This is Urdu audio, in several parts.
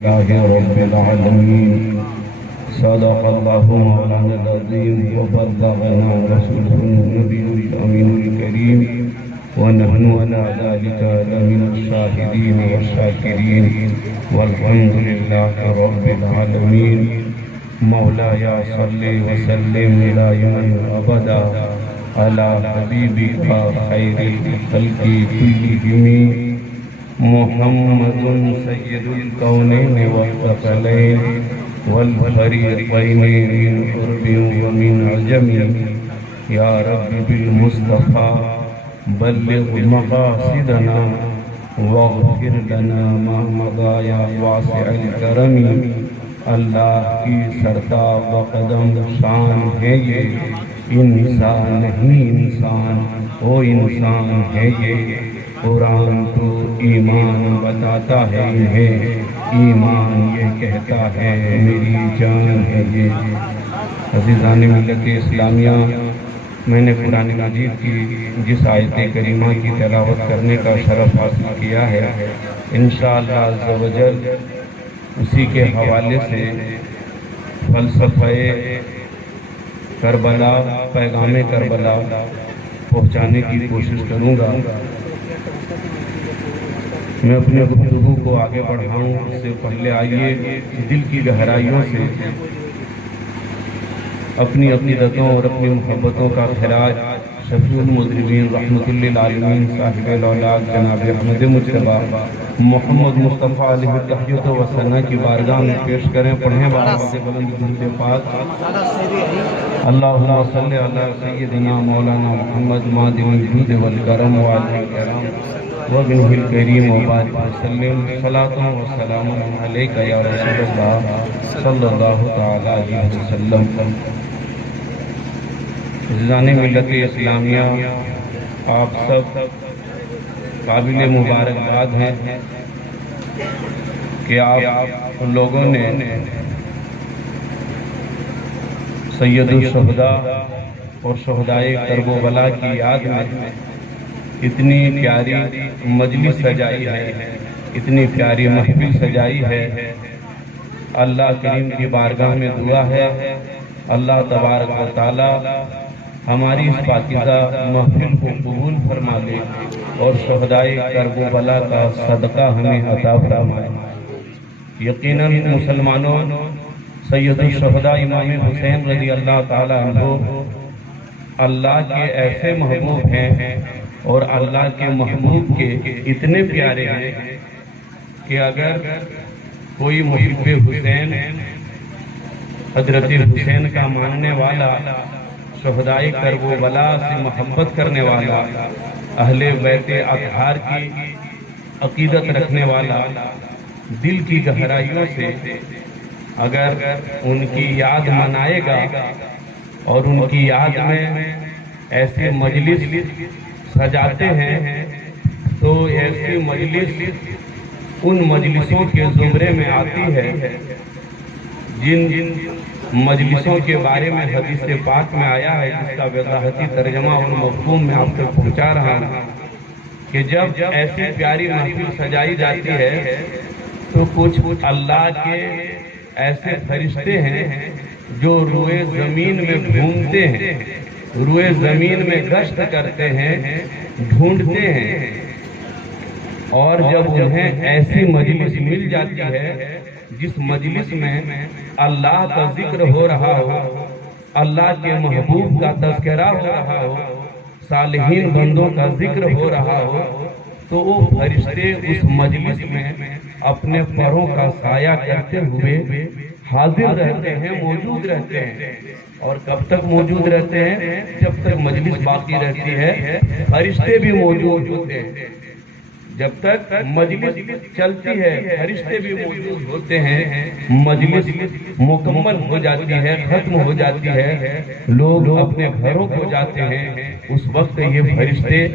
لله رب العالمين. صدق الله مولانا العظيم وبلغنا رسوله النبي الأمين الكريم، ونحن على ذلك لمن الشاهدين والشاكرين، والحمد لله رب العالمين. مولاي صل وسلم دائما أبدا على حبيبك خير الخلق كلهم محمد سید الکونین والثقلین والفریقین من عرب ومن عجم. یا رب بالمصطفیٰ بلغ مقاصدنا واغفر لنا ما مضى یا واسع الکرم. اللہ کی سرتاب و قدم شان ہے یہ، انسان نہیں انسان، وہ انسان ہے یہ. قرآن تو ایمان بتاتا ہے انہیں، ایمان یہ کہتا ہے میری جان ہے یہ. عزیزان ملت اسلامیہ، میں نے قرآن مجید کی جس آیت کریمہ کی تلاوت کرنے کا شرف حاصل کیا ہے، انشاءاللہ عز و جل اسی کے حوالے سے فلسفہ کربلا، پیغام کربلا پہنچانے کی کوشش کروں گا. میں اپنے گفتگو کو آگے بڑھاؤں اس سے پہلے آئیے دل کی گہرائیوں سے اپنی عقیدتوں اور اپنی محبتوں کا خراج شفیع المذنبین رحمۃ للعالمین صاحب الاولیاء جناب احمد مجتبیٰ محمد مصطفیٰ علیہ تحیت و ثنا کی بارگاہ میں پیش کریں. پڑھیں بلند درود پاک. اللہم صلی علی سیدنا مولانا محمد مادن الجود والکرم وعلیہ الکرام وابنہ الکریم وبارک وسلم. صلاۃ و سلام علیک یا رسول اللہ صلی اللہ تعالی علیہ وسلم. عزیزان ملت اسلامیہ، آپ سب قابل مبارکباد ہیں کہ آپ لوگوں نے سید الشہداء اور شہدائے کرب و بلا کی یاد میں اتنی پیاری مجلس سجائی ہے، اتنی پیاری محفل سجائی ہے. اللہ کریم کی بارگاہ میں دعا ہے اللہ تبارک و تعالی ہماری اس پاکیزہ محفل کو قبول فرما لے اور شہدائے کرب و بلا کا صدقہ ہمیں عطا فرمائے. یقیناً مسلمانوں، سید الشہداء امام حسین رضی اللہ تعالی عنہ اللہ کے ایسے محبوب ہیں اور اللہ کے محبوب کے اتنے پیارے ہیں کہ اگر کوئی محب حسین، حضرت حسین کا ماننے والا، شہدائے کرب و بلا سے محبت کرنے والا، اہل بیت اطہار کی عقیدت رکھنے والا، دل کی گہرائیوں سے اگر ان کی یاد منائے گا اور ان کی یاد میں ایسی مجلس سجاتے ہیں تو ایسی مجلس ان مجلسوں کے زمرے میں آتی ہے جن مجلسوں کے بارے میں حدیث پاک میں آیا ہے، جس کا وضاحتی ترجمہ اور مفہوم میں آپ تک پہنچا رہا ہوں کہ جب ایسی پیاری محفل سجائی جاتی ہے تو کچھ اللہ کے ایسے فرشتے ہیں جو روئے زمین میں گھومتے ہیں، روئے زمین میں گشت کرتے ہیں، ڈھونڈتے ہیں، اور جب انہیں ایسی مجلس مل جاتی ہے جس مجلس میں اللہ کا ذکر ہو رہا ہو، اللہ کے محبوب کا تذکرہ ہو رہا ہو، صالحین بندوں کا ذکر ہو رہا ہو، تو وہ فرشتے اس مجلس میں اپنے پروں کا سایہ کرتے ہوئے حاضر رہتے ہیں، موجود رہتے ہیں. اور کب تک موجود رہتے ہیں؟ جب تک مجلس باقی رہتی ہے فرشتے بھی موجود ہوتے ہیں. جب تک مجلس چلتی ہے فرشتے بھی موجود ہوتے ہیں. مجلس مکمل ہو جاتی ہے، ختم ہو جاتی ہے، لوگ اپنے گھروں کو جاتے ہیں، اس وقت یہ فرشتے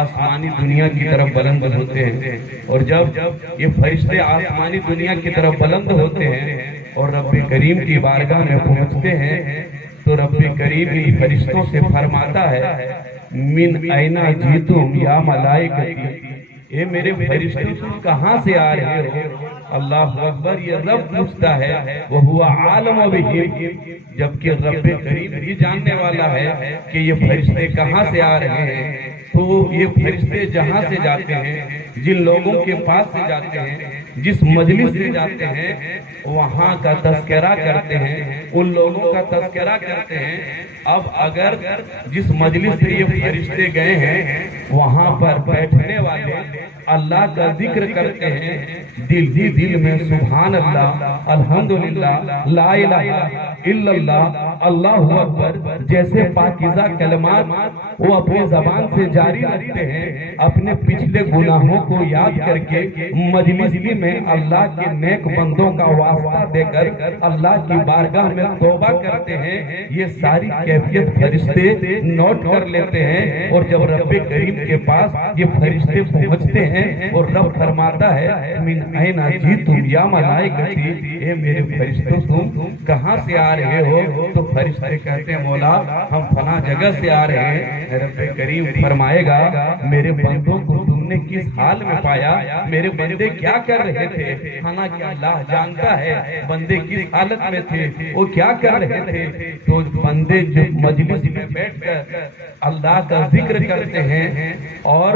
آسمانی دنیا کی طرف بلند ہوتے ہیں. اور جب یہ فرشتے آسمانی دنیا کی طرف بلند ہوتے ہیں اور رب کریم کی بارگاہ میں پہنچتے ہیں تو رب کریم ان فرشتوں سے فرماتا ہے من اینا جیتم یا ملائکتی، اے میرے فرشتوں تم کہاں سے آ رہے ہو؟ اللہ اکبر، یہ رب پوچھتا ہے، وَهُوَ عَالَمُ بِهِمْ، جبکہ رب کریم یہ جاننے والا ہے کہ یہ فرشتے کہاں سے آ رہے ہیں۔ تو یہ فرشتے جہاں سے جاتے ہیں، جن لوگوں کے پاس سے جاتے ہیں، جس مجلس سے جاتے ہیں، وہاں کا تذکرہ کرتے ہیں، ان لوگوں کا تذکرہ کرتے ہیں۔ اب اگر جس مجلس سے یہ فرشتے گئے ہیں وہاں پر بیٹھنے والے اللہ کا ذکر کرتے ہیں، دل ہی دل میں سبحان اللہ، الحمدللہ، لا الہ الا اللہ، اللہ اکبر جیسے پاکیزہ کلمات وہ اپنی زبان سے جاری رکھتے ہیں، اپنے پچھلے گناہوں کو یاد کر کے مجلس میں اللہ کے نیک بندوں کا واسطہ دے کر اللہ کی بارگاہ میں توبہ کرتے ہیں۔ یہ ساری کیفیت فرشتے نوٹ کر لیتے ہیں، اور جب رب کریم کے پاس یہ فرشتے پہنچتے ہیں اور رب فرماتا ہے من این جئتم یا ملائکتی، اے میرے فرشتوں تم کہاں سے آ رہے ہو؟ تو فرشتے کہتے ہیں مولا ہم فلاں جگہ سے آ رہے ہیں۔ رب کریم فرمائے گا میرے بندوں کو تم نے کس حال میں پایا؟ میرے بندے کیا کر رہے تھے؟ حالانکہ اللہ جانتا ہے بندے کس حالت میں تھے، وہ کیا کر رہے تھے۔ تو بندے جو مجلس میں بیٹھ کر اللہ کا ذکر کرتے ہیں اور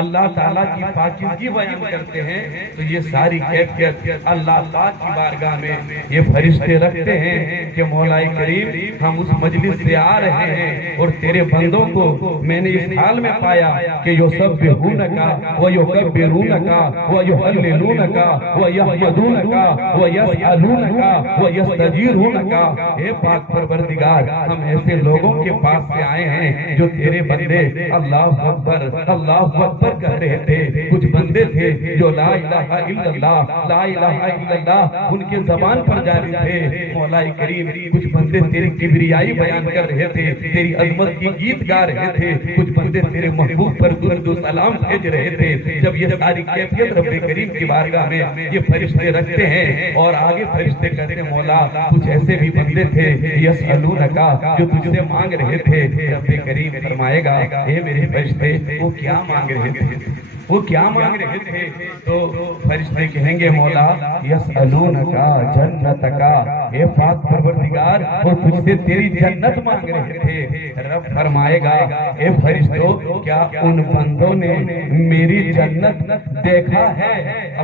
اللہ تعالیٰ کی پاکیزگی بیان کرتے ہیں، تو یہ ساری کیفیت اللہ پاک کی بارگاہ میں یہ فرشتے رکھتے ہیں کہ مولا کریم ہم اس مجلس سے آ رہے ہیں اور تیرے بندوں کو میں نے اس حال میں پایا کہ یسبحونک ویکبرونک ویہللونک ویحمدونک ویسألونک ویستجیرونک۔ اے پاک پروردگار ہم ایسے لوگوں کے پاس سے آئے ہیں جو تیرے بندے اللہ اکبر اللہ اکبر کہہ رہے تھے۔ کچھ بندے تھے جو لا الہ الا اللہ لا الہ الا اللہ ان کے زبان پر جاری تھے۔ مولا کریم کچھ بندے تیری کبریائی بیان کر رہے تھے، تیری عظمت کی گیت گا رہے تھے، کچھ بندے تیرے محبوب پر درود و سلام بھیج رہے تھے۔ جب یہ ساری کیفیت رب کریم کی بارگاہ میں یہ فرشتے رکھتے ہیں اور آگے فرشتے کہتے ہیں مولا کچھ ایسے بھی بندے تھے یسألونک جو تجھ سے مانگ رہے تھے۔ رب کریم فرمائے گا اے میرے فرشتے وہ کیا مانگ رہے تھے، وہ کیا مانگ رہے تھے؟ تو فرشتے کہیں گے مولا یسألونک جنتک، اے پاک پروردگار وہ تجھ سے تیری جنت مانگ رہے تھے۔ رب فرمائے گا اے فرشتوں کیا ان بندوں نے میری جنت دیکھا ہے؟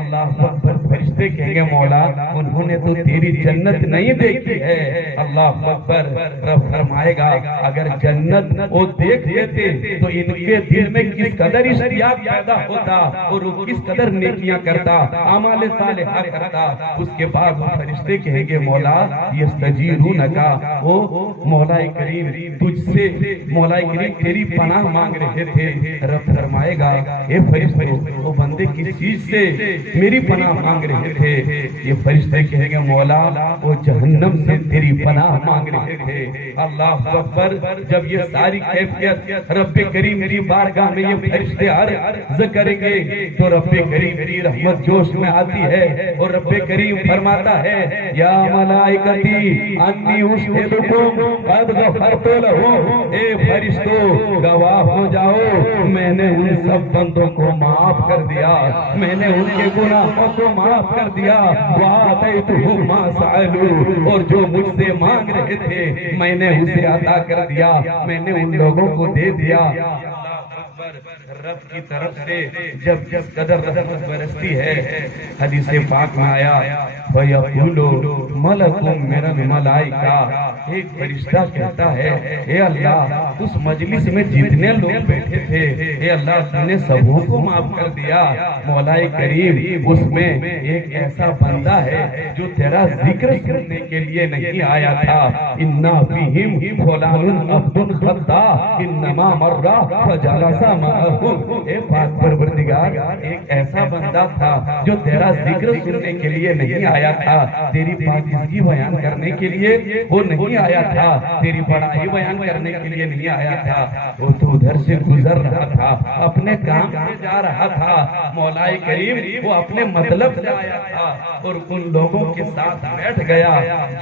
اللہ اکبر۔ فرشتے کہیں گے مولا انہوں نے تو تیری جنت نہیں دیکھی ہے۔ اللہ اکبر۔ رب فرمائے گا اگر جنت وہ دیکھ لیتے تو ان کے دل میں کس قدر اشتیاق پیدا ہوتا اور وہ کس قدر نیکیاں کرتا، اعمال صالحہ کرتا۔ اس کے بعد فرشتے کہیں گے مولا یستجیرونک، وہ مولا کریم تجھ سے مولا کریم تیری پناہ مانگ رہے تھے۔ رب فرمائے گا اے فرشتوں وہ بندے کس چیز سے میری پناہ مانگ رہے تھے؟ یہ فرشتے کہیں گے مولا وہ جہنم سے تیری پناہ مانگ رہے تھے۔ اللہ اکبر۔ جب یہ ساری کیفیت رب کریم کی بارگاہ میں یہ فرشتے عرض کریں گے تو رب کریم کی رحمت جوش میں آتی ہے اور رب کریم فرماتا ہے یا ملائکتی انی اشہدکم قد غفرت لہم، اے فرشتوں گواہ ہو جاؤ میں نے ان سب بندوں کو معاف کر دیا، میں نے ان کے گناہوں کو معاف کر دیا۔ وآتیتہم ما سألوا، اور جو مجھ سے مانگ رہے تھے میں نے اسے عطا کر دیا، میں نے ان لوگوں کو دے دیا۔ رب کی طرف سے جب جس قدر رحمت برستی ہے، حدیث پاک میں آیا وَيَقُولُ مَلَكٌ مِّنَ الْمَلَائِكَةِ، ایک فرشتہ کہتا ہے اے اللہ اس مجلس میں جتنے لوگ بیٹھے تھے اے اللہ تم نے سبوں کو معاف کر دیا۔ مولا کریم اس میں ایک ایسا بندہ ہے جو تیرا ذکر سننے کے لیے نہیں آیا تھا۔ اِنَّا فِيهِمْ فُلَانٌ عَبْدٌ خَطَّاءٌ إِنَّمَا مَرَّ فَجَلَسَ مَعَهُمْ، اے پاک پروردگار ایک ایسا بندہ تھا جو تیرا ذکر سننے کے لیے نہیں آیا تھا، تیری پاکیزگی بیان کرنے کے لیے وہ نہیں آیا تھا، تیری بڑائی بیان کرنے کے لیے نہیں آیا تھا، وہ تو ادھر سے گزر رہا تھا، اپنے کام سے جا رہا تھا۔ مولا کریم وہ اپنے مطلب سے آیا تھا اور ان لوگوں کے ساتھ بیٹھ گیا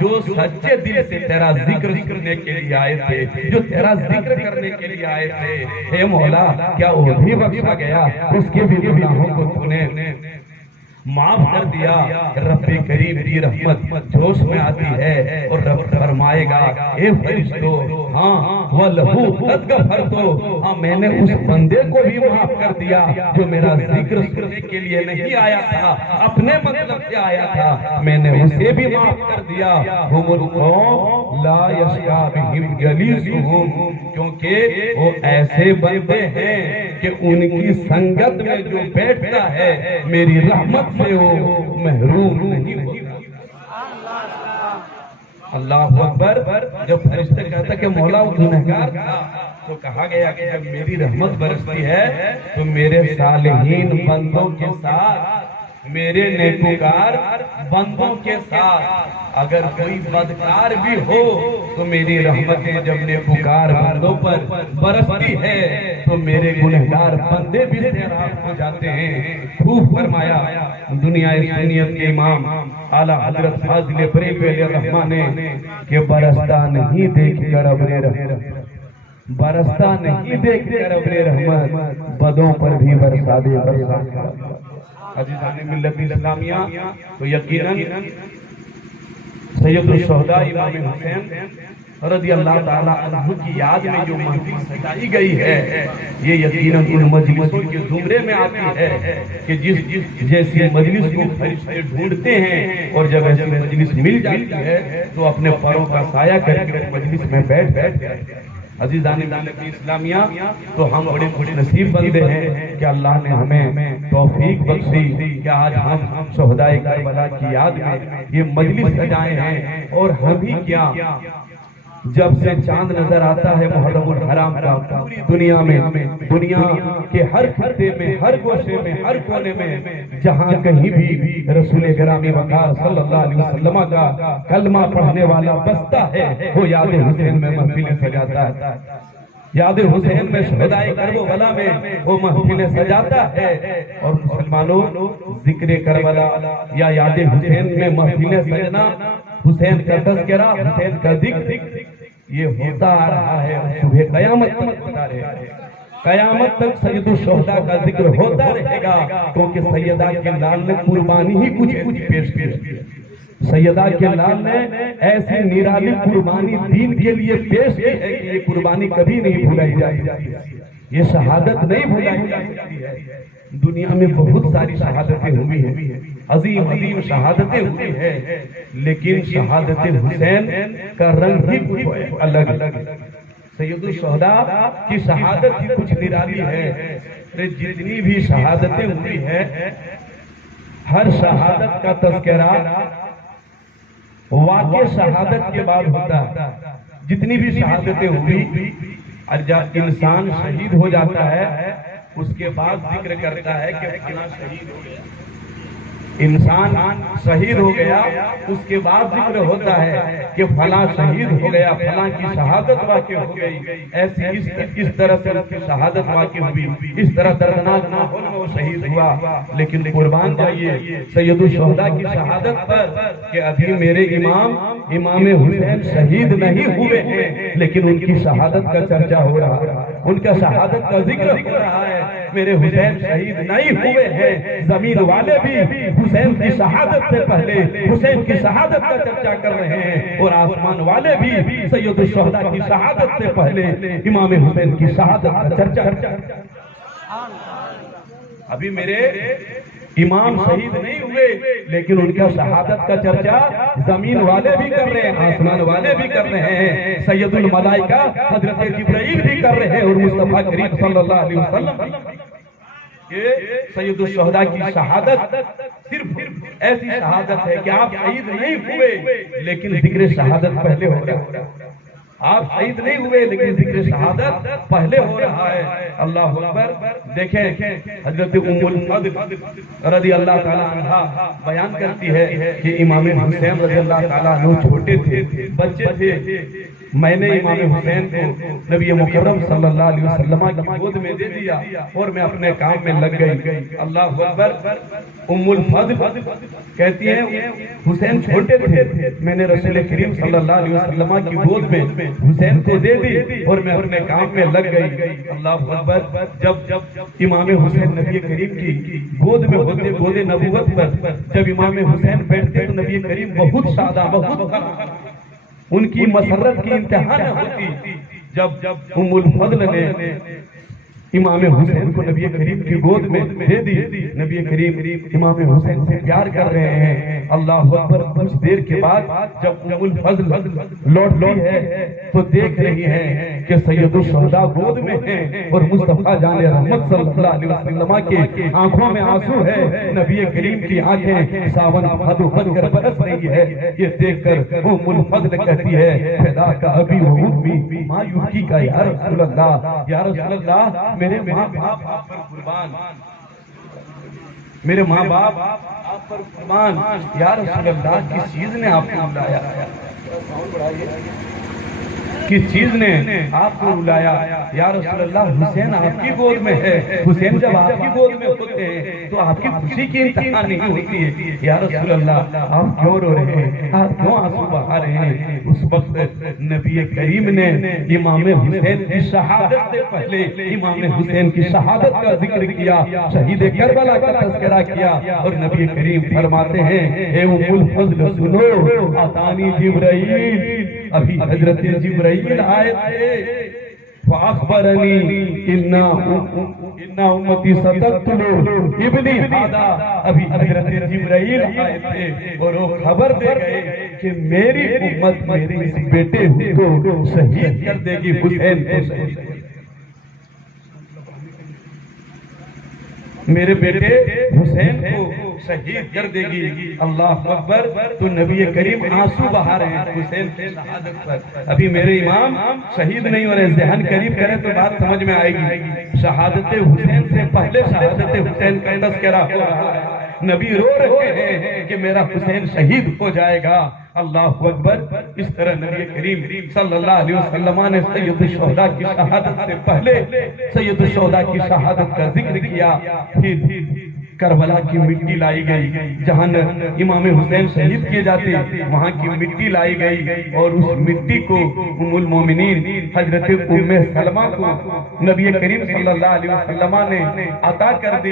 جو سچے دل سے تیرا ذکر سننے کے لیے آئے تھے، جو تیرا ذکر کرنے کے لیے آئے تھے۔ اے مولا کیا وہ بھی بخشا گیا؟ اس کے بھی گناہوں کو تو نے معاف کر دیا۔ رب کریم کی رحمت جوش میں آتی ہے اور رب فرمائے گا اے فرشتو، ہاں وَلَهُ قَدْ غَفَرْتُ، ہاں میں نے اس بندے کو بھی معاف کر دیا جو میرا ذکر سننے کے لیے نہیں آیا تھا، اپنے مطلب سے آیا تھا، میں نے اسے بھی معاف کر دیا۔ هُمُ الْقَوْمُ لَا يَشْقَىٰ بِهِمْ جَلِيسُهُمْ، کیونکہ وہ ایسے بندے ہیں کہ ان کی سنگت میں جو بیٹھتا ہے میری رحمت سے وہ محروم نہیں ہوتا۔ اللہ اکبر۔ جب فرشتے کہتا کہ مولا وہ گنہگار تھا تو کہا گیا کہ جب میری رحمت برستی ہے تو میرے صالحین بندوں کے ساتھ، میرے نیکوکار بندوں کے ساتھ اگر کوئی بدکار بھی ہو تو میری رحمتیں جب نیکوکار بندوں پر برستی ہے تو میرے گنہگار بندے بھی سیراب ہو جاتے ہیں۔ خوب فرمایا دنیا سنیت کے امام اعلیٰ حضرت فاضل بریلوی علیہ الرحمہ نے کہ برستا نہیں دیکھ کر ابر رحمت، برستا نہیں دیکھ کر ابر رحمت، بدوں پر بھی برسا دے برسا۔ عزیزان ملت اسلامیہ، تو یقیناً سید الشہداء امام حسین رضی اللہ تعالیٰ عنہ کی یاد میں جو محفل سجائی گئی ہے یہ یقیناً ان مجلسوں کے زمرے میں آتی ہے کہ جیسی مجلس کو فرشتے ڈھونڈتے ہیں اور جب ایسی مجلس مل جاتی ہے تو اپنے پروں کا سایہ کر کے مجلس میں بیٹھ جاتے ہیں۔ عزیزان ملت اسلامیہ، تو ہم بڑے خوش نصیب بندے ہیں کہ اللہ نے ہمیں توفیق بخشی کہ آج ہم شہداء کربلا کی یاد میں یہ مجلس سجائے ہیں۔ اور ہم ہی کیا، جب سے چاند نظر آتا ہے محرم الحرام کا دنیا میں، دنیا کے ہر خطے میں، ہر گوشے میں، ہر کونے میں جہاں کہیں بھی رسول گرامی وقار صلی اللہ علیہ وسلم کا کلمہ پڑھنے والا بستا ہے وہ یاد حسین میں محفلیں سجاتا ہے، یاد حسین میں شہداء کربلا میں وہ محفلیں سجاتا ہے۔ اور مسلمانوں، ذکر کربلا یا یاد حسین میں محفلیں سجنا، حسین کا تذکرہ، حسین کا ذکر یہ ہوتا آ رہا ہے، صبح قیامت تک ہوتا رہے گا۔ قیامت تک سید الشہداء کا ذکر ہوتا رہے گا، کیونکہ سیدہ کے لال نے قربانی ہی کچھ پیش کی۔ سیدہ کے لال نے ایسی نرالی قربانی دین کے لیے پیش کی ہے کہ یہ قربانی کبھی نہیں بھولائی جاتی، یہ شہادت نہیں بھولائی جاتی ہے۔ دنیا میں بہت ساری شہادتیں ہوئی ہیں، عظیم عظیم شہادتیں ہوئی ہیں، لیکن شہادت حسین کا رنگ ہی کچھ الگ الگ۔ سید الشہداء کی شہادت ہی کچھ نرالی ہے۔ جتنی بھی شہادتیں ہوئی ہیں ہر شہادت کا تذکرہ واقع شہادت کے بعد ہوتا ہے۔ جتنی بھی شہادتیں ہوئی، جب انسان شہید ہو جاتا ہے اس کے بعد ذکر کرتا ہے کہ فلاں شہید ہو گیا، انسان شہید ہو گیا، اس کے بعد ذکر ہوتا ہے کہ فلاں شہید ہو گیا، فلاں کی شہادت واقع ہو گئی، ایسی اس طرح سے اس کی شہادت واقع ہوئی، اس طرح دردناک ماحول میں وہ شہید ہوا۔ لیکن قربان جائیے سید الشہداء کی شہادت پر کہ ابھی میرے امام حسین شہید نہیں ہوئے ہیں لیکن ان کی شہادت کا چرچا ہو رہا ہے، ان کا شہادت کا ذکر ہو رہا ہے۔ میرے حسین شہید نہیں ہوئے ہیں، زمین والے بھی حسین کی شہادت سے پہلے حسین کی شہادت کا چرچا کر رہے ہیں، اور آسمان والے بھی سید الشہداء کی شہادت سے پہلے امام حسین کی شہادت کا چرچا کر رہے ہیں۔ ابھی میرے امام شہید نہیں ہوئے لیکن ان کا شہادت کا چرچا زمین والے بھی کر رہے ہیں، آسمان والے بھی کر رہے ہیں، سید الملائکہ حضرت جبرائیل بھی کر رہے ہیں، اور مصطفیٰ کریم صلی اللہ علیہ وسلم۔ یہ سید الشہداء کی شہادت صرف ایسی شہادت ہے کہ آپ شہید نہیں ہوئے لیکن ذکر شہادت پہلے ہو رہا ہے، آپ شہید نہیں ہوئے لیکن ذکر شہادت پہلے ہو رہا ہے۔ اللہ اکبر۔ دیکھیں حضرت ام الفضل رضی اللہ تعالیٰ عنہ بیان کرتی ہے کہ امام حسین رضی اللہ تعالیٰ عنہ چھوٹے تھے، بچے تھے، میں نے امام حسین کو نبی مکرم صلی اللہ علیہ وسلم کی گود میں دے دیا اور میں اپنے کام میں لگ گئی۔ اللہ اکبر۔ ام الفضل کہتی ہیں حسین چھوٹے تھے، میں نے رسول کریم صلی اللہ علیہ وسلم کی گود میں حسین کو دے دی اور میں اپنے کام میں لگ گئی۔ اللہ اکبر۔ جب امام حسین نبی کریم کی گود میں ہوتے، گود نبوت پر جب امام حسین بیٹھتے تو نبی کریم بہت شادہ، بہت ان کی مسرت کی انتہا نہ ہوتی۔ جب ام الفضل نے امام حسین کو نبی کریم کی گود میں دے دی، نبی کریم امام حسین سے پیار کر رہے ہیں۔ اللہ اکبر۔ کچھ دیر کے بعد جب ام الفضل لوٹتی ہے تو دیکھ رہی ہیں کہ سید الشہداء گود میں ہیں اور مصطفیٰ جان رحمت صلی اللہ علیہ وسلم کے آنکھوں میں آنسو ہے، نبی کریم کی آنکھیں ساون بھدو بن کر برس رہی ہے۔ یہ دیکھ کر ام الفضل کہتی ہے فدا کا ابی و امی ما یبکی کا یا رسول اللہ، یا رسول اللہ میرے ماں باپ آپ پر قربان، میرے ماں باپ آپ پر قربان، یا رسول اللہ کس چیز نے آپ کو بلایا، کس چیز نے آپ کو بلایا، یا رسول اللہ حسین آپ کی گود میں ہے، حسین جب آپ کی گود میں ہوتے ہیں تو آپ کی خوشی کی انتہا نہیں ہوتی ہے، یا رسول اللہ آپ کیوں رو رہے ہیں، آپ کیوں آنسو بہا رہے ہیں۔ اس وقت نبی کریم نے امام حسین کی شہادت سے پہلے امام حسین کی شہادت کا ذکر کیا، شہید کربلا کا تذکرہ کیا، اور نبی کریم فرماتے ہیں اے ام الفضل سنو، آتانی جبرائیل، ابھی حضرت جبرائیل آئے تھے، فاخبرنی انا امتی ستقتل ابنی ہذا، ابھی حضرت جبرائیل آئے تھے اور وہ خبر دے گئے کہ میری امت میرے اس بیٹے کو شہید کر دے گی، حسین کو شہید، میرے بیٹے حسین کو شہید کر دے گی۔ اللہ اکبر۔ تو نبی کریم آنسو بہا رہے ہیں حسین کی شہادت پر۔ ابھی میرے امام شہید نہیں ہو رہے، ذہن قریب کریں تو بات سمجھ میں آئے گی۔ شہادت حسین سے پہلے شہادت حسین کا تذکرہ ہو رہا ہے، نبی رو رہے ہیں کہ میرا حسین شہید ہو جائے گا۔ اللہ اکبر۔ اس طرح نبی کریم صلی اللہ علیہ وسلم نے سید الشہداء کی شہادت سے پہلے سید الشہداء کی شہادت کا ذکر کیا۔ پھر کربلا کی مٹی لائی گئی، جہاں امام حسین شہید کیے جاتے وہاں کی مٹی لائی گئی، اور اس مٹی کو ام المومنین حضرت ام سلمہ کو نبی کریم صلی اللہ علیہ وسلم نے عطا کر دی۔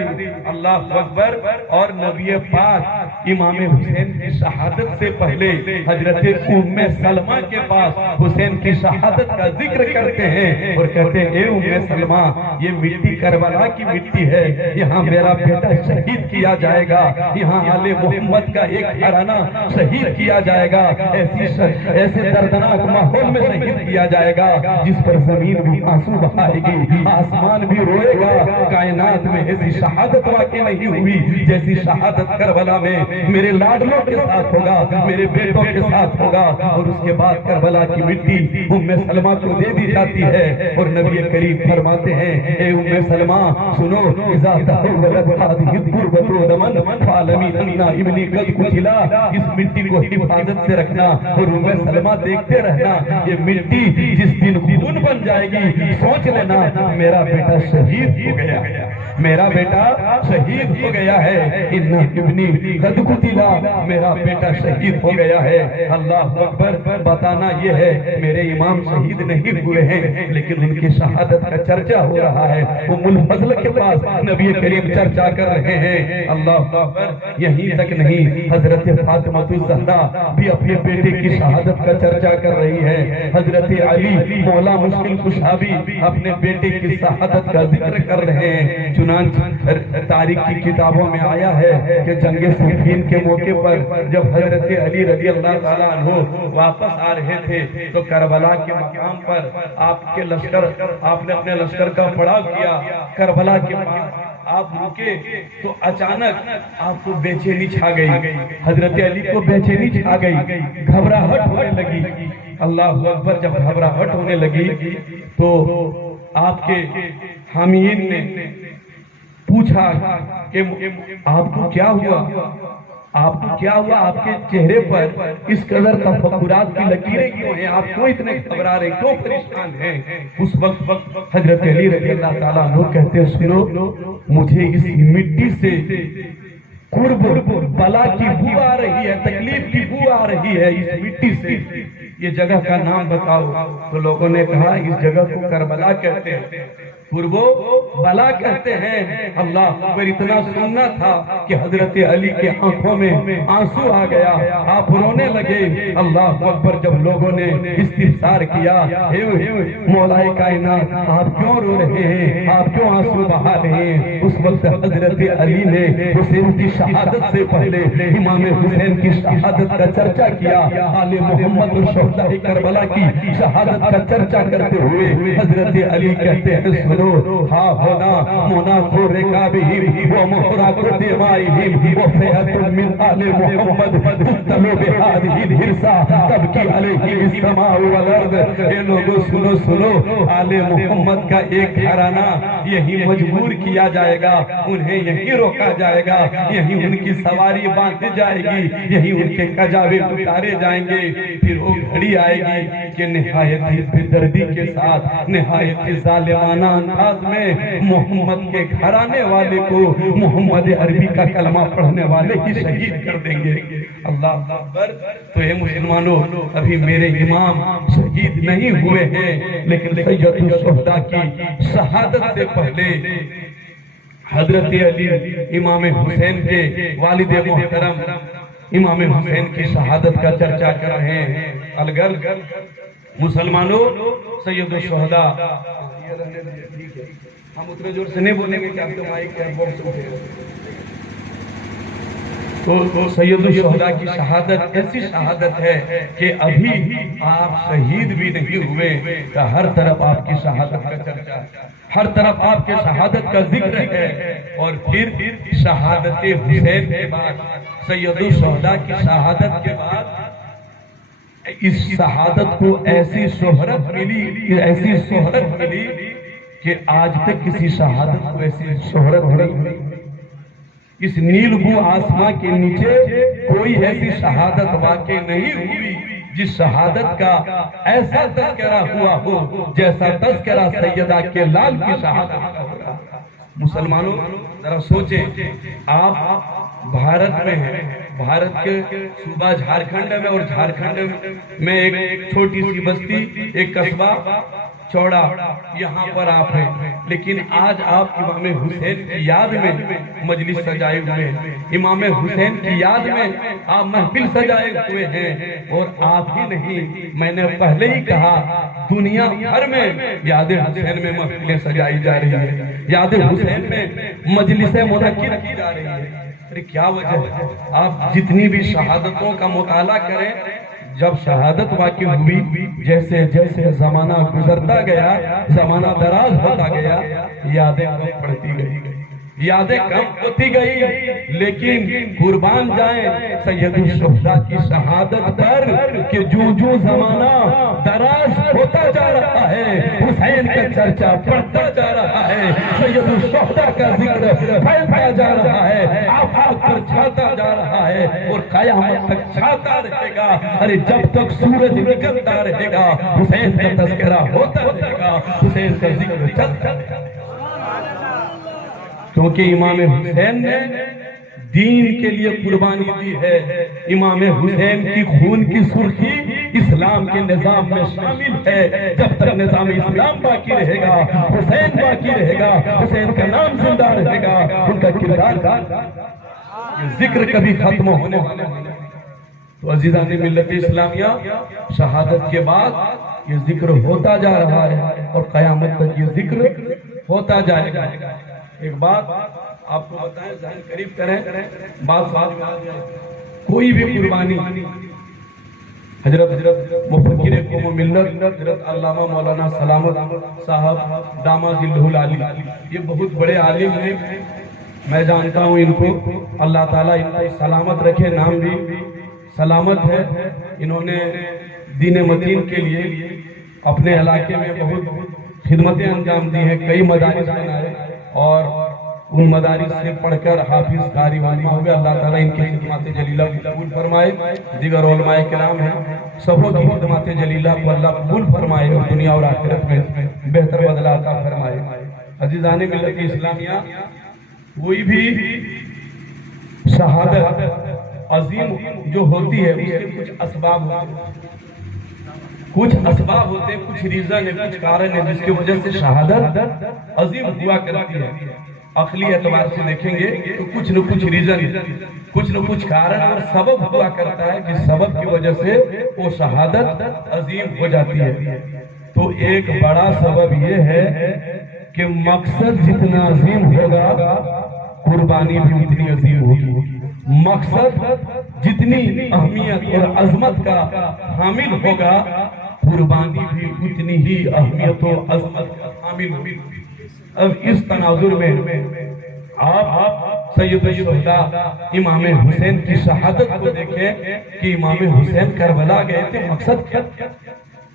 اللہ اکبر۔ اور نبی پاک امام حسین کی شہادت سے پہلے حضرت ام سلمہ کے پاس حسین کی شہادت کا ذکر کرتے ہیں اور کہتے ہیں اے ام سلمہ یہ مٹی کربلا کی مٹی ہے، یہاں میرا بیٹا شہید کیا جائے گا، یہاں آل محمد کا ایک گھرانہ شہید کیا جائے گا، ایسے دردناک ماحول میں شہید کیا جائے گا جس پر زمین بھی آنسو بہائے گی، آسمان بھی روئے گا۔ کائنات میں ایسی شہادت واقع نہیں ہوئی جیسی شہادت کربلا میں میرے لاڈلوں کے ساتھ ہوگا، میرے بیٹوں کے ساتھ ہوگا۔ اور اس کے بعد کربلا کی مٹی ام سلمہ کو دے دی جاتی ہے، اور نبی کریم فرماتے ہیں اے ام سلمہ سنو، اذا تحولت هذه التربة دما فاعلمي ان ابني قد قتل، اس مٹی کو حفاظت سے رکھنا اور ام سلمہ دیکھتے رہنا، یہ مٹی جس دن خون بن جائے گی سوچ لینا میرا بیٹا شہید ہو گیا، میرا بیٹا شہید ہو گیا ہے، ان ابنی قد قتل، میرا بیٹا شہید ہو گیا ہے۔ اللہ اکبر۔ بتانا یہ ہے میرے امام شہید نہیں ہوئے ہیں لیکن ان کی شہادت کا چرچا ہو رہا ہے، ام الفضل کے پاس نبی کریم چرچا کر رہے ہیں۔ اللہ اکبر۔ یہیں تک نہیں، حضرت فاطمہ الزہرا بھی اپنے بیٹے کی شہادت کا چرچا کر رہی ہے، حضرت علی مولا مشکل کشا بھی اپنے بیٹے کی شہادت کا ذکر کر رہے ہیں۔ چنانچہ تاریخ کی کتابوں میں آیا ہے کہ جنگ صفین کے موقع پر جب حضرت علی رضی اللہ تعالیٰ عنہ واپس آ رہے تھے تو کربلا کے مقام پر آپ کے لشکر، آپ نے اپنے لشکر کا پڑاؤ کیا، کربلا کے پاس آپ رکے تو اچانک آپ کو بے چینی چھا گئی، حضرت علی کو بے چینی چھا گئی، گھبراہٹ ہونے لگی۔ اللہ اکبر۔ جب گھبراہٹ ہونے لگی تو آپ کے حامیین نے پوچھا کہ آپ کو کیا ہوا، آپ کو کیا ہوا؟ آپ کے چہرے پر اس قدر تفکرات کی لکیریں کیوں ہیں؟ آپ کیوں اتنے گھبرا رہے، کیوں پریشان ہیں؟ اس وقت حضرت علی رضی اللہ تعالیٰ عنہ کہتے ہیں سنو، مجھے اس مٹی سے قرب بلا کی بو آ رہی ہے، تکلیف کی بو آ رہی ہے اس مٹی سے، یہ جگہ کا نام بتاؤ۔ تو لوگوں نے کہا اس جگہ کو کربلا کہتے ہیں، قرب بلا کہتے ہیں۔ اللہ اکبر! اتنا سننا تھا کہ حضرت علی کے آنکھوں میں آنسو آ گیا، آپ رونے لگے۔ اللہ اکبر! جب لوگوں نے استفسار کیا، مولا کائنات آپ کیوں رو رہے ہیں، آپ کیوں آنسو بہا رہے ہیں؟ اس وقت حضرت علی نے حسین کی شہادت سے پہلے امام حسین کی شہادت کا چرچا کیا، آل محمد اور شہداء کربلا کی شہادت کا چرچا کرتے ہوئے حضرت علی کہتے ہیں سنو، ہاں ہونا مونا کو رکابہم و مہرا کو دیمائہم و فیعت من آل محمد تبتلو بہادہ الہرسا تبکی علیہ السماء والارض۔ اے لوگوں سنو سنو، آل محمد کا ایک گھرانہ یہی مجبور کیا جائے گا، انہیں یہی روکا جائے گا، یہی ان کی سواری باندھی جائے گی، یہی ان کے کجاوے اتارے جائیں گے۔ پھر وہ گھڑی آئے گی کہ نہایت ہی بے دردی کے ساتھ، نہایت ہی ظالمانہ انداز میں محمد کے گھرانے والے کو محمد عربی کا کلمہ پڑھنے والے ہی شہید کر دیں گے۔ اللہ اکبر! تو اے مسلمانوں، ابھی میرے امام شہید نہیں ہوئے ہیں، لیکن سید الشہداء کی شہادت سے پہلے حضرت علی امام حسین کے والد محترم امام حسین کی شہادت کا چرچا کر رہے ہیں۔ الگر مسلمانوں، سید الشہداء، ہم اتنے زور سے نہیں بولیں گے کہ آپ تو مائک ہے باکس اٹھے۔ تو سید الشہداء کی شہادت ایسی شہادت ہے کہ ابھی آپ شہید بھی نہیں ہوئے کہ ہر طرف آپ کی شہادت کا چرچا، ہر طرف آپ کے شہادت کا ذکر ہے۔ اور پھر شہادت حسین کے بعد، سید الشہداء کی شہادت کے بعد اس شہادت کو ایسی شہرت ملی، ایسی شہرت ملی کہ آج تک کسی شہادت کو ایسی شہرت نہیں۔ اس نیلگوں آسماں کے نیچے کوئی ایسی شہادت واقع نہیں ہوئی جس شہادت کا ایسا تذکرہ ہوا ہو جیسا تذکرہ سیدہ کے لال کی شہادت کا ہوا۔ مسلمانوں ذرا سوچیں، آپ بھارت میں ہیں، بھارت کے صوبہ جھارکھنڈ میں، اور جھارکھنڈ میں ایک چھوٹی سی بستی، ایک قصبہ چوڑا، یہاں پر آپ ہیں، لیکن آج آپ امام حسین کی یاد میں مجلس سجائے ہوئے ہیں، امام حسین کی یاد میں آپ محفل سجائے ہوئے ہیں۔ اور آپ ہی نہیں، میں نے پہلے ہی کہا دنیا بھر میں یاد حسین میں محفلیں سجائی جا رہی ہیں، یاد حسین میں مجلسیں منعقد کی جا رہی ہیں۔ ارے کیا وجہ ہے؟ آپ جتنی بھی شہادتوں کا مطالعہ کریں، جب شہادت واقع ہوئی، جیسے جیسے زمانہ گزرتا گیا، زمانہ دراز ہوتا گیا، یادیں کم پڑتی گئی، یادیں کم ہوتی گئی، لیکن قربان جائیں سید الشہداء کی شہادت پر کہ جو جو زمانہ دراز ہوتا جا رہا ہے، حسین کا چرچا بڑھتا جا رہا ہے، سید الشہداء کا ذکر پھیلتا جا رہا ہے، آفاق پر چھاتا جا رہا ہے، اور قیامت تک چھاتا رہے گا۔ ارے جب تک سورج نکلتا رہے گا، حسین کا تذکرہ ہوتا رہے گا، حسین کا ذکر چلتا رہے گا۔ کیونکہ امام حسین نے دین کے لیے قربانی دی ہے، امام حسین کی خون کی سرخی اسلام کے نظام میں شامل ہے۔ جب تک نظام اسلام باقی رہے گا، حسین باقی رہے گا، حسین کا نام زندہ رہے گا، ان کا کردار کا ذکر کبھی ختم ہونے والا نہیں۔ تو عزیزان ملت اسلامیہ، شہادت کے بعد یہ ذکر ہوتا جا رہا ہے اور قیامت تک یہ ذکر ہوتا جائے گا۔ ایک بات آپ کو بتائیں، ذہن قریب کریں، بات ساتھ میں آ جائے، کوئی بھی قربانی حضرت مفکر قوم و ملت حضرت علامہ مولانا سلامت صاحب دامہ ذلہ العالی، یہ بہت بڑے عالم ہیں، میں جانتا ہوں ان کو، اللہ تعالیٰ ان کو سلامت رکھے، نام بھی سلامت ہے۔ انہوں نے دین متین کے لیے اپنے علاقے میں بہت خدمتیں انجام دی ہیں، کئی مدارس بنائے، اور ان مدارس سے پڑھ کر حافظ قاری علماء ہوئے، اللہ تعالیٰ ان کی خدمات جلیلہ کو قبول فرمائے۔ دیگر علماء کرام ہیں، سبوں کی خدمات جلیلہ کو اللہ قبول فرمائے اور دنیا اور آخرت میں بہتر بدلہ عطا فرمائے۔ عزیزان ملت اسلامیہ، کوئی بھی شہادت عظیم جو ہوتی ہے اس کے کچھ اسباب ہوتے ہیں، کچھ ریزن ہے، کچھ کارن ہے جس کی وجہ سے شہادت عظیم ہوا کرتی ہے۔ عقلی اعتبار سے دیکھیں گے تو کچھ نہ کچھ ریزن، کچھ نہ کچھ کارن اور سبب ہوا کرتا ہے جس سبب کی وجہ سے وہ شہادت عظیم ہو جاتی ہے۔ تو ایک بڑا سبب یہ ہے کہ مقصد جتنا عظیم ہوگا قربانی بھی اتنی عظیم ہوگی۔ مقصد جتنی اہمیت اور عظمت کا حامل ہوگا قربانی بھی اتنی ہی اہمیت و عظمت کا حامل ہوگی۔ اب اس تناظر میں آپ سید الشہداء امام حسین کی شہادت کو دیکھیں کہ امام حسین کربلا گئے تھے، مقصد کیا تھا؟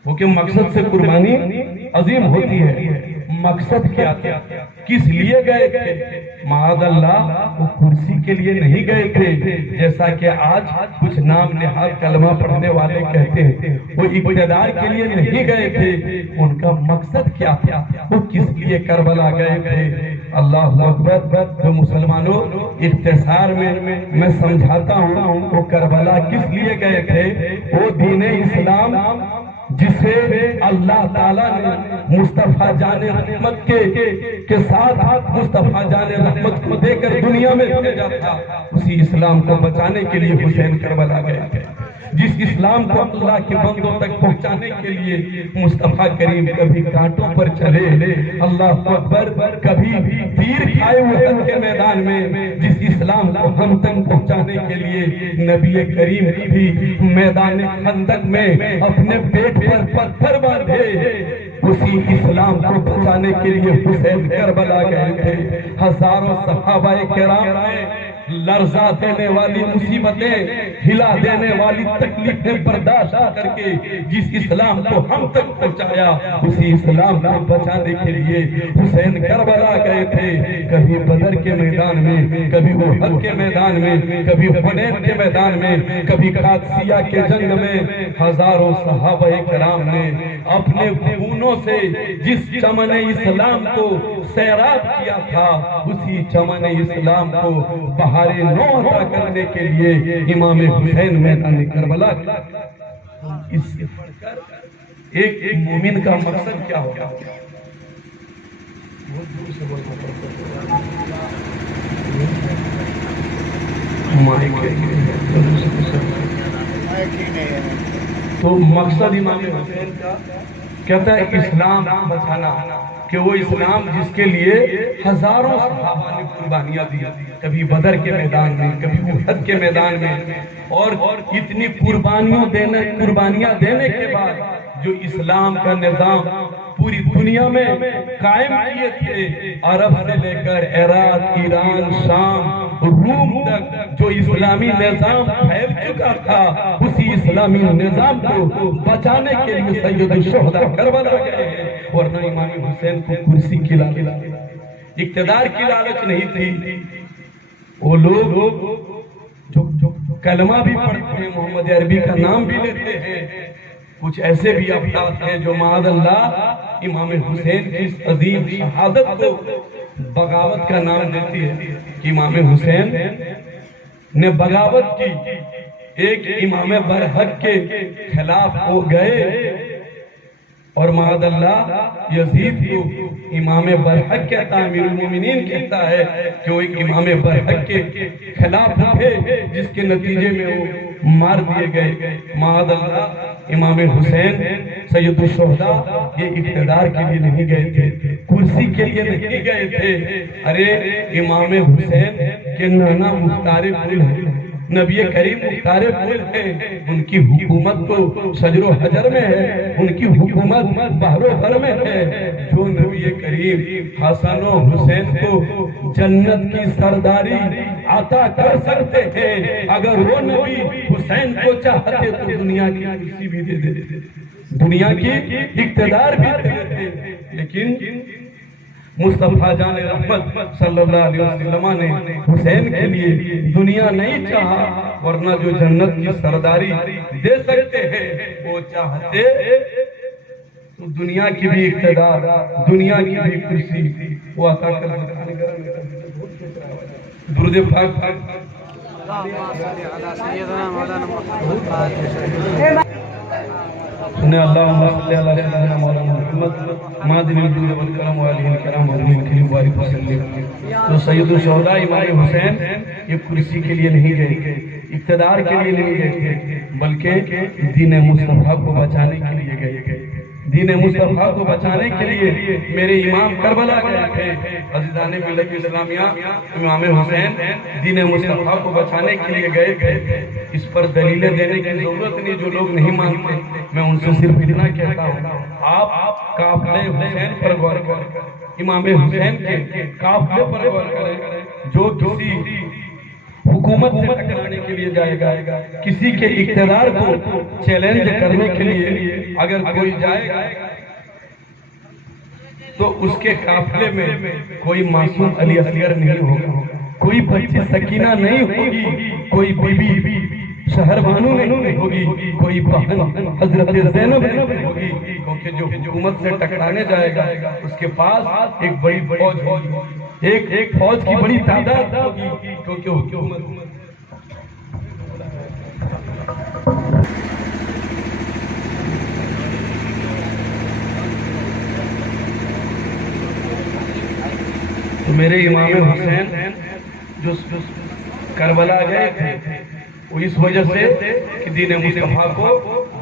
وہ کہ مقصد سے قربانی عظیم ہوتی ہے۔ مقصد کیا تھا؟ کس لیے گئے تھے؟ معاذ اللہ وہ کرسی کے لیے نہیں گئے تھے جیسا کہ آج کچھ نام نہاد کلمہ پڑھنے والے کہتے ہیں، وہ اقتدار کے لیے نہیں گئے تھے۔ ان کا مقصد کیا تھا؟ وہ کس لیے کربلا گئے تھے؟ اللہ اکبر۔ تو مسلمانوں، اختصار میں سمجھاتا ہوں وہ کربلا کس لیے گئے تھے۔ وہ دین اسلام جسے اللہ تعالیٰ نے مصطفیٰ جان رحمت کے ساتھ مصطفیٰ جان رحمت کو دے کر دنیا میں بھیجا تھا، اسی اسلام کو بچانے کے لیے حسین کربلا گئے تھے۔ جس اسلام کو اللہ کے بندوں تک پہنچانے کے لیے مصطفیٰ کریم کبھی کانٹوں پر چلے، اللہ اکبر، کبھی تیر کھائے ہوئے حد کے میدان میں، جس اسلام کو ہم تک پہنچانے کے لیے نبی کریم بھی میدان خندق میں اپنے پیٹ پر پتھر باندھے، اسی اسلام کو بچانے کے لیے حسین کربلا گئے تھے۔ ہزاروں صحابہ کرام لرزا دینے والی مصیبتیں، ہلا دینے والی تکلیفیں برداشت کر کے جس اسلام کو ہم تک پہنچایا، اسی اسلام کو بچانے کے لیے حسین کربلا گئے تھے۔ کبھی بدر کے میدان میں، کبھی احد کے میدان میں، کبھی حنین کے میدان میں، کبھی قادسیہ کے جنگ میں، ہزاروں صحابہ کرام نے اپنے خونوں سے جس چمن اسلام کو سیراب کیا تھا، اسی چمن اسلام کو بہار نو عطا کرنے کے لیے امام حسین میدان کربلا۔ اس سے پڑھ کر ایک مومن کا مقصد کیا ہوگا؟ تو مقصد امام حسین کا کہتا ہے اسلام بچانا، کہ وہ اسلام جس کے لیے ہزاروں صحابہ نے قربانیاں دی، کبھی بدر کے میدان میں، کبھی احد کے میدان میں، اور اتنی قربانیاں دینے کے بعد جو اسلام کا نظام پوری دنیا میں قائم کیے تھے، عرب سے لے کر عراق، ایران، شام، روم تک جو اسلامی نظام پھیل چکا تھا، اسی اسلامی نظام کو بچانے کے لیے سید الشہداء کربلا گئے۔ ورنہ امام حسین کو کرسی کی لالچ، اقتدار کی لالچ نہیں تھی۔ وہ لوگ جو کلمہ بھی پڑھتے ہیں، محمد عربی کا نام بھی لیتے ہیں، کچھ ایسے بھی افراد ہیں جو معاذ اللہ امام حسین کی عظیم شہادت کو بغاوت کا نام دیتی ہے کہ امام حسین نے بغاوت کی، ایک امام برحق کے خلاف ہو گئے، اور معاذ اللہ یزید کو امام برحق کہتا ہے، امیر المومنین کہتا ہے کہ وہ ایک امام برحق کے خلاف تھے جس کے نتیجے میں وہ مار دیے گئے۔ معاذ اللہ امام حسین سید الشہداء یہ اقتدار کے لیے نہیں گئے تھے، کرسی کے لیے نہیں گئے تھے۔ ارے امام حسین کے نانا مختار کل ہیں، نبی کریم مختار کل ہیں، ان کی حکومت تو شجر و حجر میں ہے، ان کی حکومت بحر و بر میں ہے۔ جو نبی کریم حسن و حسین کو جنت کی سرداری عطا کر سکتے ہیں، اگر وہ نبی حسین کو چاہتے تو دنیا کی کرسی بھی دے دیتے، دنیا کی اقتدار بھی دے دیتے، لیکن مصطفیٰ جان رحمت صلی اللہ علیہ وسلم نے حسین کے لیے دنیا نہیں چاہا، ورنہ جو جنت کی سرداری دے سکتے ہیں وہ چاہتے تو دنیا کی بھی اقتدار، دنیا کی بھی کرسی وہ عطا کر سکتے۔ درود پاک سنے اللہم صلی اللہ علیہ وسلم مولانا محمد مادن الجود والکرم وآلہ الکرام وآلہ الکریم بارک وسلم۔ تو سید الشہداء امام حسین یہ کرسی کے لیے نہیں گئے، اقتدار کے لیے نہیں گئے، بلکہ دین مصطفیٰ کو بچانے کے لیے گئے۔ دین مصطفیٰ کو بچانے کے لیے میرے امام کربلا گئے تھے۔ عزیزان ملت اسلامیہ، امام حسین دین مصطفیٰ کو بچانے کے لیے گئے تھے۔ اس پر دلیلیں دینے کی ضرورت نہیں، جو لوگ نہیں مانتے میں ان سے صرف اتنا کہتا ہوں، آپ قافلے حسین پر غور کریں، امام حسین کے قافلے پر غور کریں۔ جو کسی حکومت سے ٹکرانے کے لیے جائے گا، کسی کے اقتدار کو چیلنج کرنے کے لیے اگر کوئی جائے گا تو اس کے قافلے میں کوئی معصوم علی اصغر نہیں ہوگا، کوئی بچی سکینہ نہیں ہوگی، کوئی بی بی شہر بانو نہیں ہوگی، کوئی بہن حضرت زینب نہیں ہوگی، کیونکہ جو حکومت سے ٹکرانے جائے گا اس کے پاس ایک بڑی فوج ہوگی، ایک فوج کی بڑی تعداد ہوگی، کیونکہ حکومت تو میرے امام حسین جو کربلا گئے تھے وہ اس وجہ سے کہ دین مصطفیٰ کو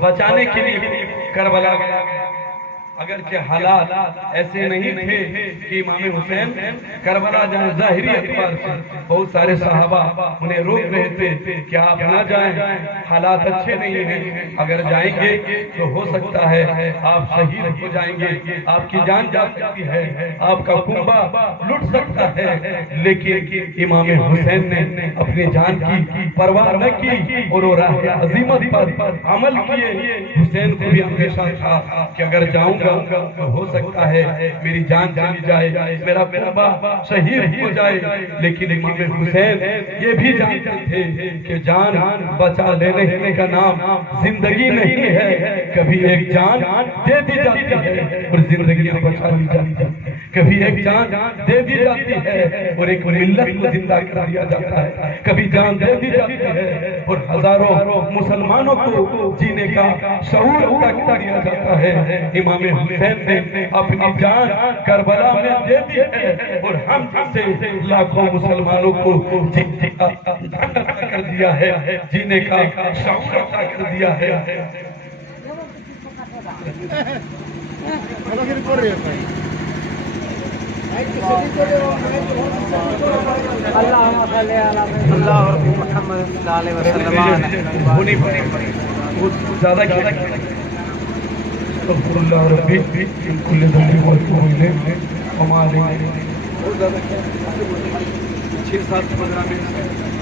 بچانے کے لیے کربلا گیا۔ اگرچہ حالات ایسے نہیں تھے کہ امام حسین کربلا جائیں، ظاہری اعتبار سے بہت سارے صحابہ انہیں روک رہے تھے کہ آپ نہ جائیں، حالات اچھے نہیں ہیں، اگر جائیں گے تو ہو سکتا ہے آپ شہید ہو جائیں گے، آپ کی جان جا سکتی ہے، آپ کا کنبہ لٹ سکتا ہے۔ لیکن امام حسین نے اپنی جان کی پرواہ نہ کی اور وہ راہ عظیمت پر عمل کیے۔ حسین کو بھی اندیشہ تھا کہ اگر جاؤں گا ہو سکتا ہے میری جان چلی جائے، میرا کنبہ شہید ہو جائے، لیکن امام حسین یہ بھی جانتے تھے کہ جان بچا لینے کا نام زندگی نہیں ہے، کبھی ایک جان دے دی جاتی ہے اور زندگیاں بچا لی جاتی ہے، کبھی ایک جان دے دی جاتی ہے اور ایک ملت کو زندہ کر دیا جاتا ہے، کبھی جان دے دی جاتی ہے اور ہزاروں مسلمانوں کو جینے کا شعور عطا کیا جاتا ہے۔ امام حسین نے اپنی جان کربلا میں دے دی ہے اور ہم سے لاکھوں مسلمانوں کو عطا کر دیا ہے، جینے کا شعور عطا کر دیا ہے۔ اللہم صلی اللہ محمد صلی اللہ علیہ وسلم۔ زیادہ کیا استغفر اللہ ربی من کل ذنب واتوب الیہ وما علیہ 6-7 15 منٹ